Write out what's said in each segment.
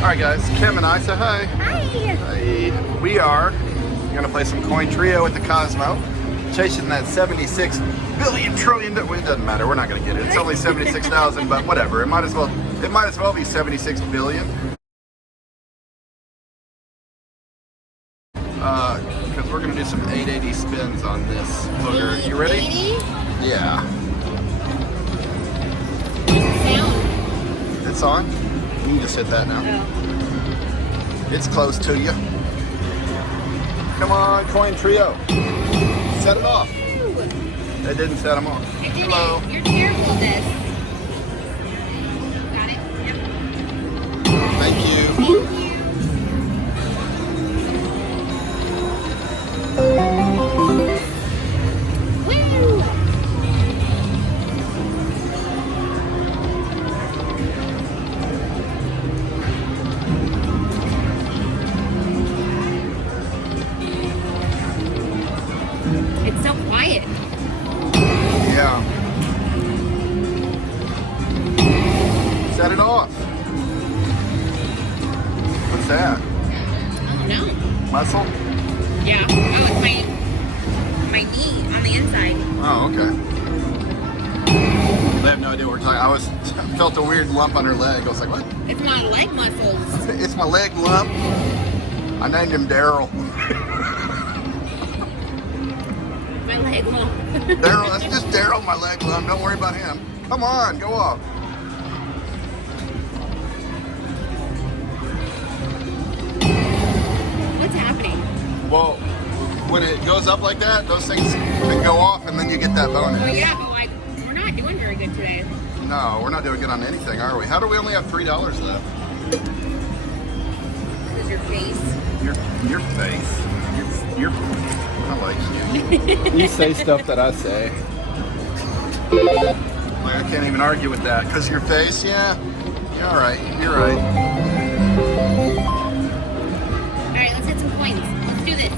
Alright guys, Kim and I say hi. Hi. Hi. We are going to play some coin trio at the Cosmo. Chasing that 76 billion trillion, it doesn't matter, we're not going to get it. It's only 76,000, but whatever. It might as well be 76 billion. Because we're going to do some 880 spins on this booger. You ready? 880? Yeah. Sound. It's on? You can just hit that now. Oh. It's close to you. Come on, coin trio. Set it off. Ooh. It didn't set them off. I did Hello. it. You're terrible at this. Got it? Yep. Thank you. Thank you. Woo! It's so quiet. Yeah. Set it off. What's that? I don't know. Muscle? Yeah. Oh, it's my knee on the inside. Oh, okay. I have no idea what we're talking. I felt a weird lump on her leg. I was like, what? It's my leg muscles. It's my leg lump. I named him Daryl. My leg lump. Daryl, that's just Daryl, my leg lump. Don't worry about him. Come on, go off. What's happening? Well, when it goes up like that, those things can go off and then you get that bonus. Oh yeah, but like we're not doing very good today. No, we're not doing good on anything, are we? How do we only have $3 left? Is your face? Your face. Your I like you. You say stuff that I say. Like I can't even argue with that. Cause your face, yeah. Yeah, all right. You're right. All right, let's hit some coins. Let's do this.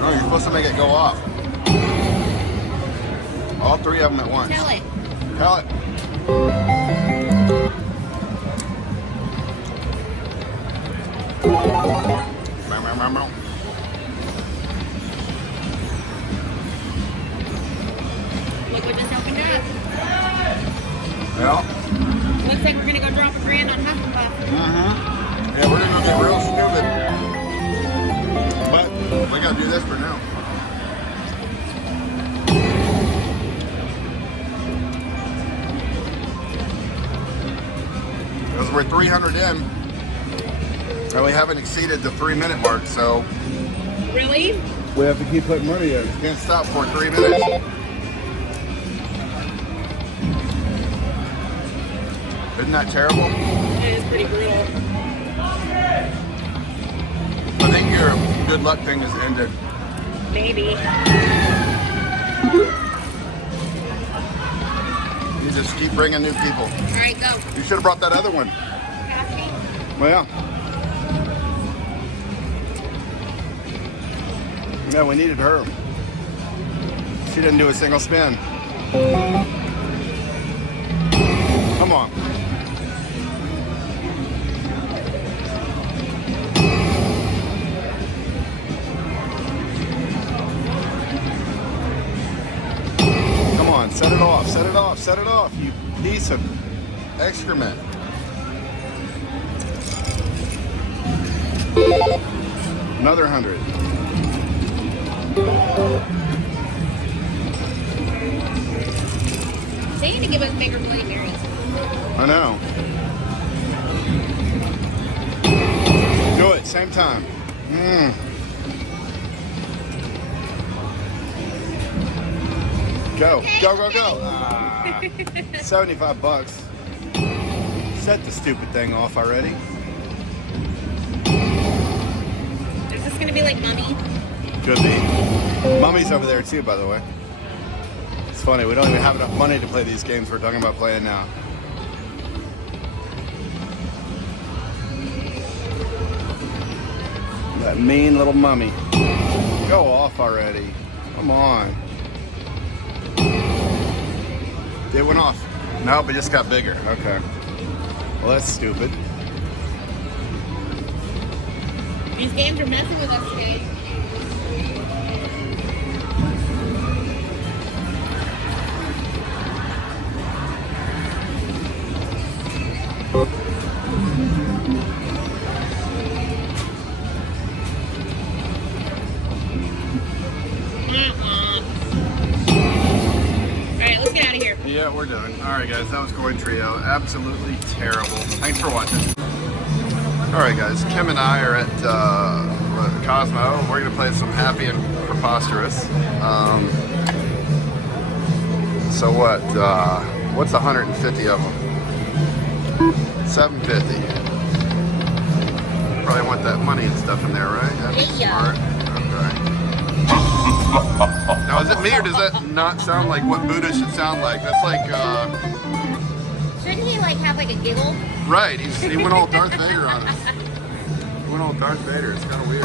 Oh, you're supposed to make it go off. All three of them at once. Tell it. Tell it. Look what just opened up. Yeah. Looks like we're gonna go drop $1,000 on Huff N Puff. Yeah, we're gonna go get real stupid. But we gotta do this for now. Because we're 300 in, and we haven't exceeded the 3-minute mark, so Really? we have to keep putting money in. Can't stop for 3 minutes. Isn't that terrible? It is pretty brutal. I think your good luck thing has ended. Maybe. You just keep bringing new people. All right, go. You should have brought that other one. Cassidy. Well, yeah, we needed her. She didn't do a single spin. Come on. Come on, set it off, set it off, set it off, you piece of excrement. Another 100. They need to give us bigger Bloody Marys. I know. Do it, same time. Go, go, go, go. Ah, 75 bucks. Set the stupid thing off already. Is this gonna be like Mummy? Could be. Mummy's over there too, by the way. It's funny, we don't even have enough money to play these games we're talking about playing now. That mean little mummy. Go off already. Come on. It went off. Nope, it just got bigger. Okay. Well, that's stupid. These games are messing with us today. Alright, let's get out of here. Yeah, we're done. Alright guys, that was Coin Trio. Absolutely terrible. Thanks for watching. Alright guys, Kim and I are at Cosmo. We're going to play some Happy and Preposterous. So what's 150 of them? 750. Probably want that money and stuff in there, right? That's smart. Okay. Now, is it me or does that not sound like what Buddha should sound like? That's like, Shouldn't he like have like a giggle? right, he went all Darth Vader on us. He went all Darth Vader, it's kind of weird.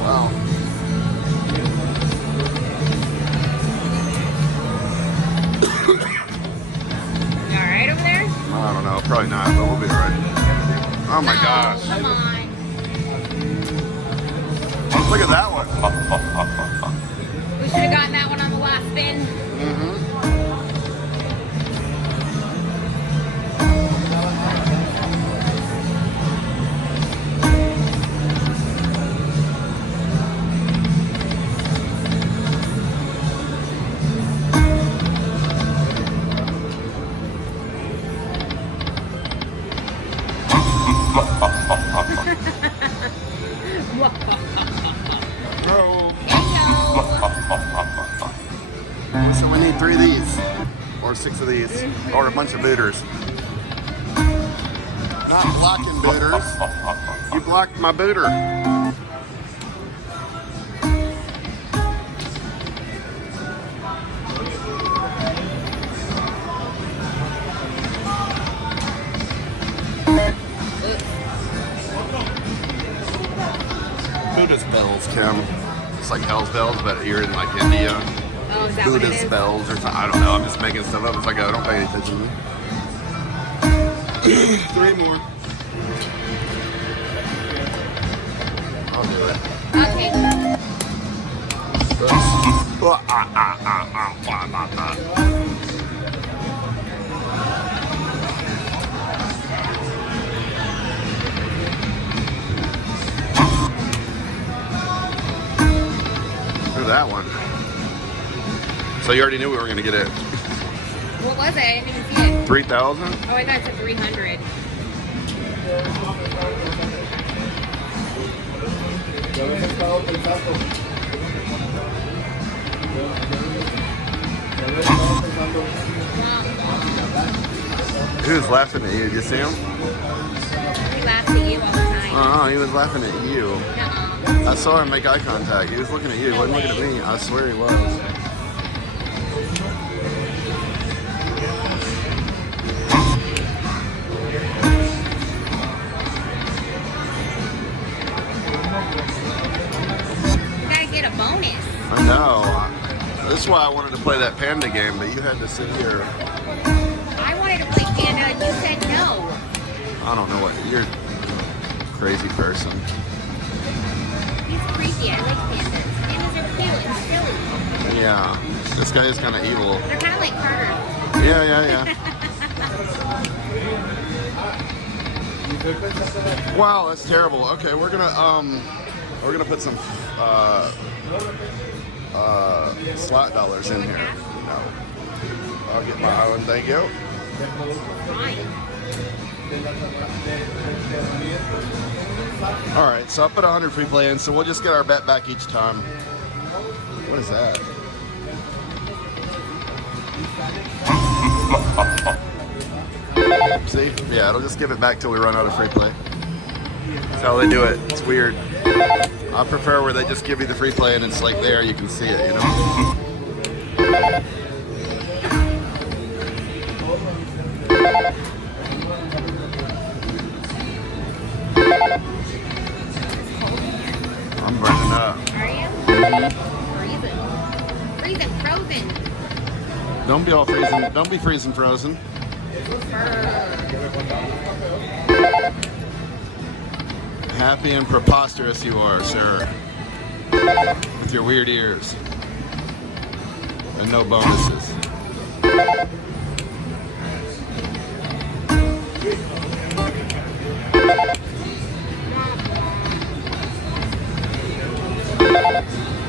Wow. You alright over there? I don't know, probably not, but we'll be alright. Oh my gosh. Come on. Look at that one. We should have gotten that one on the last spin. So we need 3 of these, or 6 of these, or a bunch of booters. Not blocking booters. You blocked my booter. Buddhist bells, Kim. It's like hell's bells, but you're in like India. Oh, is that what it Buddhist is? bells or something. I don't know. I'm just making stuff up as I go. Don't pay any attention to me. 3 more. I'll do it. Okay. Look at that one. So you already knew we were going to get it. What was it? I didn't even see it. 3,000? Oh, I thought it said 300. He was laughing at you. Did you see him? He laughs at you all the time. He was laughing at you. Nuh-uh. I saw him make eye contact. He was looking at you. He wasn't looking at me. I swear he was. You gotta get a bonus. I know. This is why I wanted to play that panda game, but you had to sit here. I wanted to play Panda and you said no. I don't know what. You're a crazy person. He's creepy. I like pandas. Pandas are cute and silly. Yeah. This guy is kind of evil. They're kind of like Carter. Yeah. Wow, that's terrible. Okay, we're gonna put some slot dollars in here. No. I'll get my own, thank you. Fine. Alright, so I put 100 free play in, so we'll just get our bet back each time. What is that? See? Yeah, it'll just give it back till we run out of free play. That's how they do it. It's weird. I prefer where they just give you the free play and it's like there, you can see it, you know? I'm burning up. Are you? Freezing frozen. Don't be all freezing. Don't be freezing frozen. Happy and preposterous you are, sir. With your weird ears. And no bonuses.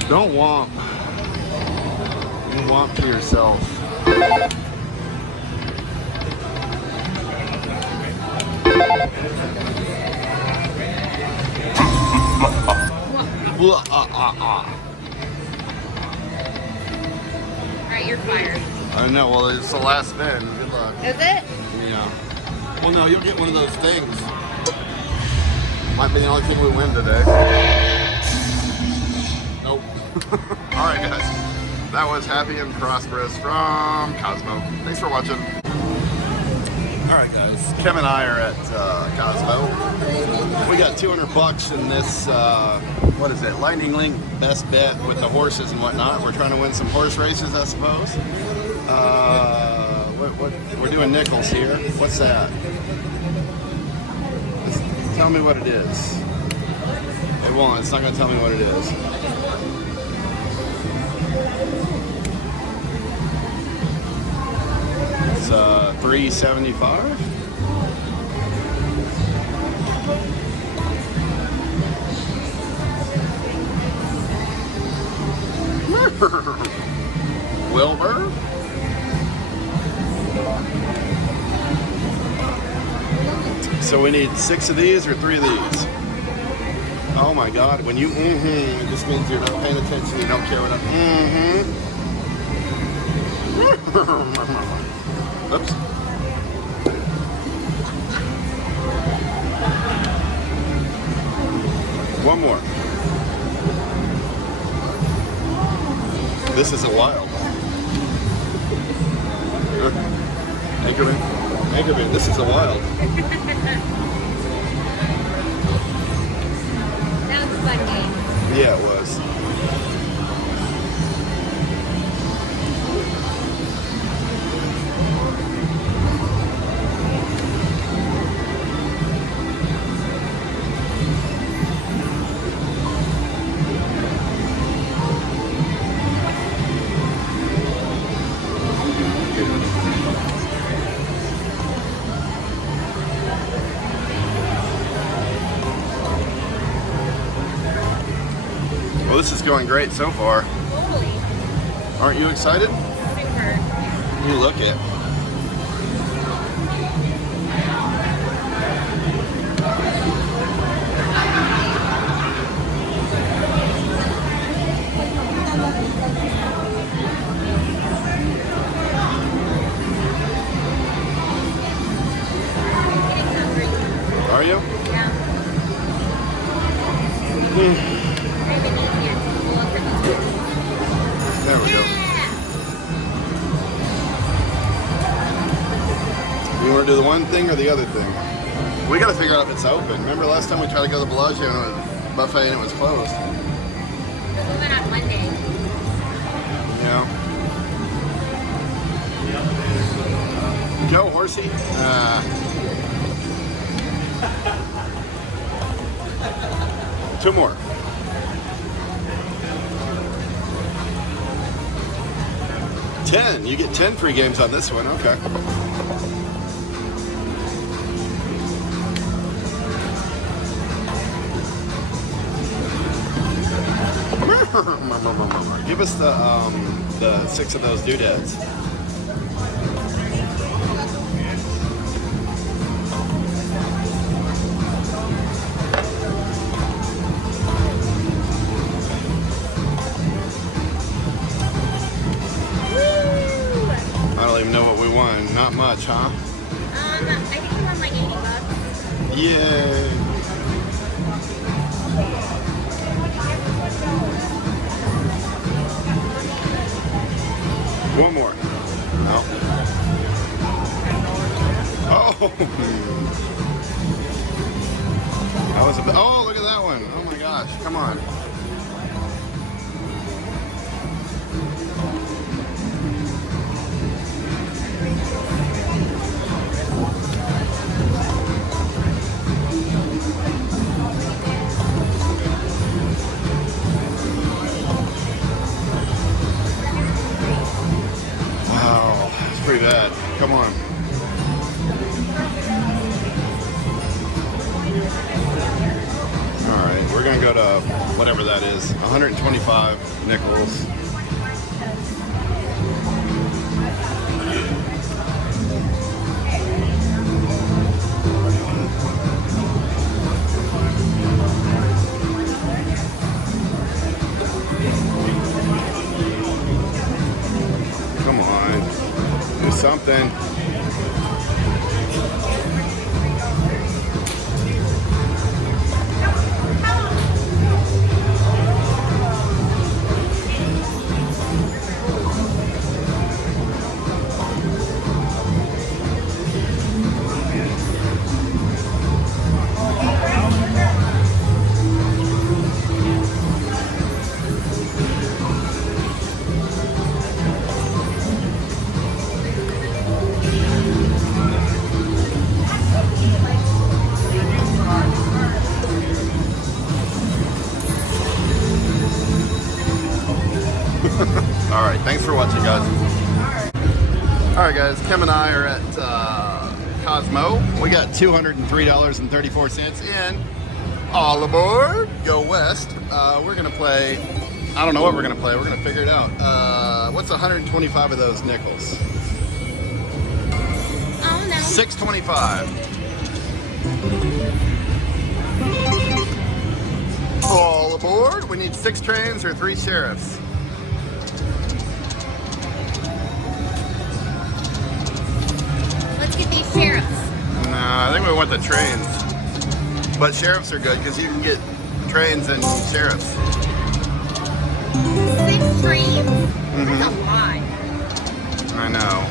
Don't womp. You womp to yourself. Alright, you're fired. I know, well, it's the last spin. Good luck. Is it? Yeah. Well, no, you'll get one of those things. Might be the only thing we win today. Nope. Alright, guys. That was Happy and Prosperous from Cosmo. Thanks for watching. Alright, guys. Kim and I are at Cosmo. We got $200 in this, what is it? Lightning Link best bet with the horses and whatnot. We're trying to win some horse races, I suppose. We're doing nickels here. What's that? Tell me what it is. It won't. It's not going to tell me what it is. It's $3.75. Wilbur. So we need 6 of these or 3 of these. Oh my God! When you it just means you're not paying attention. You don't care what I'm. Oops. One more. This is a wild. Anchorman, this is a wild. That was a fun game. Yeah, it was. Well, this is going great so far. Totally. Aren't you excited? Super. You look it. Are you? Yeah. There we go. You want to do the one thing or the other thing? We got to figure out if it's open. Remember last time we tried to go to the Bellagio and it was buffet and it was closed. We went on Monday. Yeah. Go, horsey. 2 more. 10. You get 10 free games on this one. Okay. Give us the 6 of those doodads. I don't even know what we won. Not much, huh? I think we won like $80. Yay. One more. No. Oh. That was a. Oh, look at that one. Oh my gosh. Come on. bad. Come on. All right, we're gonna go to whatever that is, 125 nickels. Come on, do something. All right, thanks for watching, guys. All right, guys, Kim and I are at Cosmo. We got $203.34 in. All aboard, go west. We're gonna play, I don't know what we're gonna play. We're gonna figure it out. What's 125 of those nickels? Oh no. $6.25. All aboard. We need 6 trains or 3 sheriffs. Let's get these sheriffs. Nah, I think we want the trains. But sheriffs are good because you can get trains and sheriffs. 6 trains? Mm-hmm. That's a lot. I know.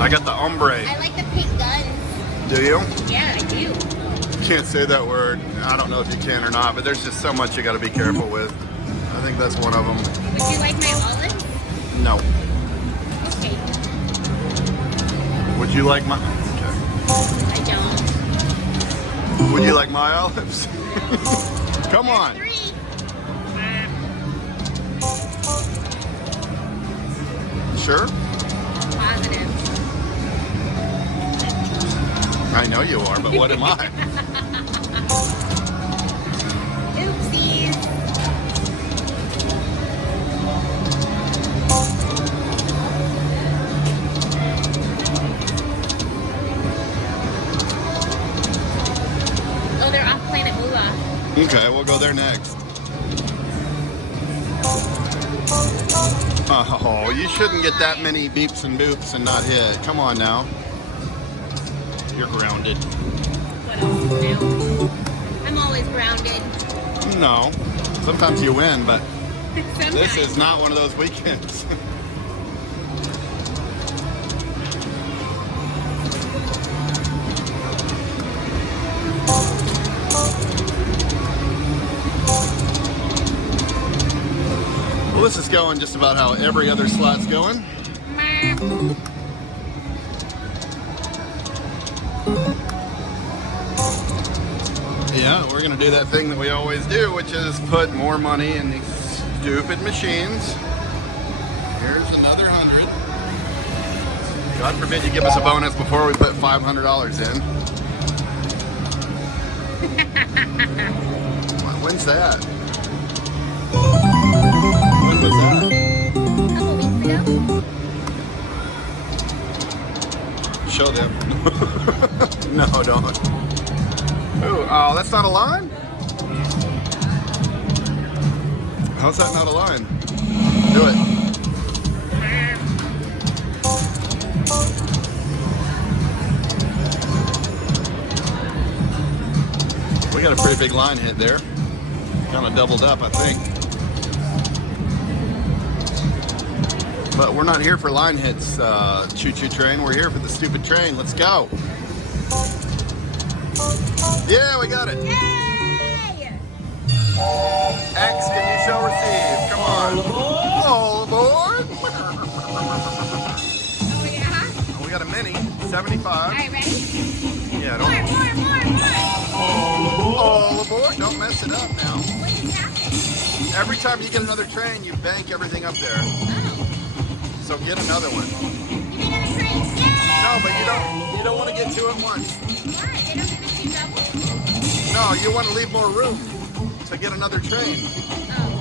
I got the ombre. I like the pink guns. Do you? Yeah, I do. Can't say that word. I don't know if you can or not, but there's just so much you got to be careful with. I think that's one of them. Would you like my olives? No. Okay. Would you like my? Okay. I don't. Would you like my olives? Come on. 3. Sure. Positive. I know you are, but what am I? Oopsies. Oh, they're off planet Moolah. Okay, we'll go there next. Oh, you shouldn't get that many beeps and boops and not hit. Come on now. You're grounded. What else is new? I'm always grounded. No. Sometimes you win, but Sometimes. this is not one of those weekends. Well, this is going just about how every other slot's going. Yeah, we're gonna do that thing that we always do, which is put more money in these stupid machines. Here's another 100. God forbid you give us a bonus before we put $500 in. When's that? When was that? A couple weeks ago. Show them. No, don't. Ooh, oh, that's not a line? How's that not a line? Do it. We got a pretty big line hit there. Kind of doubled up, I think. But we're not here for line hits, choo-choo train. We're here for the stupid train. Let's go. Yeah, we got it. Yay! X, can you show receive? Come on. All aboard. Oh yeah. 75. All right, ready? Yeah, More. All aboard. Don't mess it up now. What just happened? Every time you get another train, you bank everything up there. Oh. So get another one. Give me another train. Yay! No, but you don't want to get two at once. Why? They don't give it to you double? No, you want to leave more room to get another train. Oh.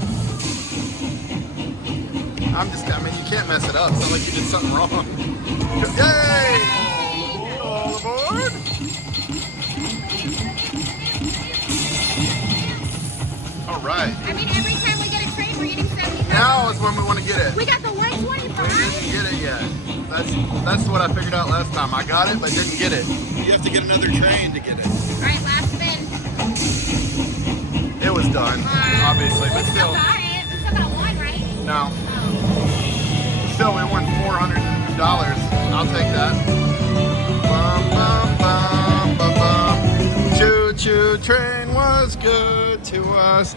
I mean, you can't mess it up. It's not like you did something wrong. Yay! All aboard! All right. I mean, every time we get a train, we're getting 75. Now is when we want to get it. We got the 125. We didn't get it yet. That's what I figured out last time. I got it, but didn't get it. You have to get another train to get it. All right, last spin. It was done, obviously, but We still. got it. We still got one, right? No. Oh. Still, we won $400. I'll take that. Bum, bum, bum, bum, bum. Choo-choo train was good to us.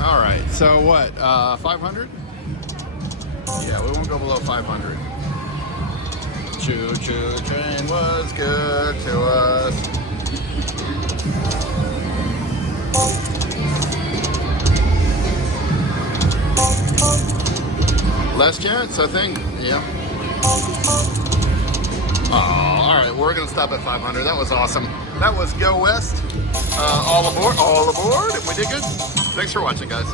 All right, so what, 500? Yeah, we won't go below 500. Choo-choo train was good to us. Last chance, I think. Yeah. Oh, all right, we're gonna stop at 500. That was awesome. That was Go West. All aboard, and we did good. Thanks for watching, guys.